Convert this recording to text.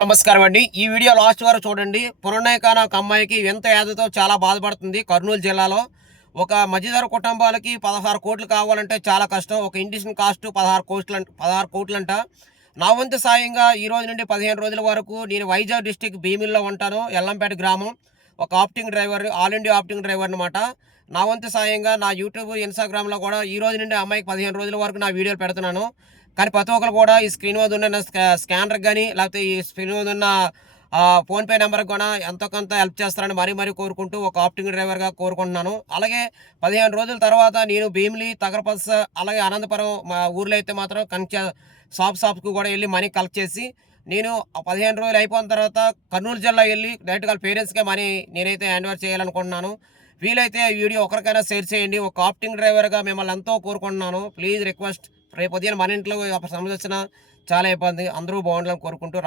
నమస్కారం అండి. ఈ వీడియో లాస్ట్ వరకు చూడండి. పురనాయక అనే ఒక అమ్మాయికి వింత వ్యాధితో చాలా బాధపడుతుంది కర్నూలు జిల్లాలో. ఒక మధ్యతర కుటుంబాలకి 16,00,00,000 కావాలంటే చాలా కష్టం. ఒక ఇండిషన్ కాస్ట్ 16,00,00,000 నా వంతు సాయంగా ఈ రోజు నుండి 15 రోజుల వరకు నేను వైజాగ్ డిస్ట్రిక్ట్ భీమిలిలో ఉంటాను. ఎల్లంపేట గ్రామం. ఒక opting driver, all India opting driver అనమాట. నా వంతు సాయంగా నా యూట్యూబ్, ఇన్‌స్టాగ్రామ్‌లో కూడా ఈ రోజు నుండి ఆ అమ్మాయికి 15 రోజుల వరకు నా వీడియోలు పెడుతున్నాను. కానీ ప్రతి ఒక్కరు కూడా ఈ స్క్రీన్ మీద ఉన్న స్కానర్‌కి గాని, లేకపోతే ఈ స్క్రీన్ మీద ఉన్న ఫోన్‌పే నంబర్‌కి కూడా ఎంతో కొంత హెల్ప్ చేస్తారని మరీ కోరుకుంటూ ఒక ఆప్టింగ్ డ్రైవర్‌గా కోరుకుంటున్నాను. అలాగే 15 రోజుల తర్వాత నేను భీమిలి, తగరపల్స, అలాగే అనంతపురం మా ఊర్లో అయితే మాత్రం షాప్స్‌కి కూడా ఎళ్లి మనీ కలెక్ట్ చేసి, నేను ఆ 15 రోజులు అయిపోయిన తర్వాత కర్నూలు జిల్లా ఎళ్లి డైరెక్ట్‌గా వాళ్ళ పేరెంట్స్‌కే మనీ నేనైతే హ్యాండ్ ఓవర్ చేయాలనుకుంటున్నాను. వీలైతే ఈ వీడియో ఒకరికైనా షేర్ చేయండి. ఒక ఆప్టింగ్ డ్రైవర్‌గా మిమ్మల్ని ఎంతో కోరుకుంటున్నాను. Please request. రేపు ఉదయం మన ఇంట్లో సమస్య వచ్చినా చాలా ఇబ్బంది. అందరూ బాగుండాలని కోరుకుంటూ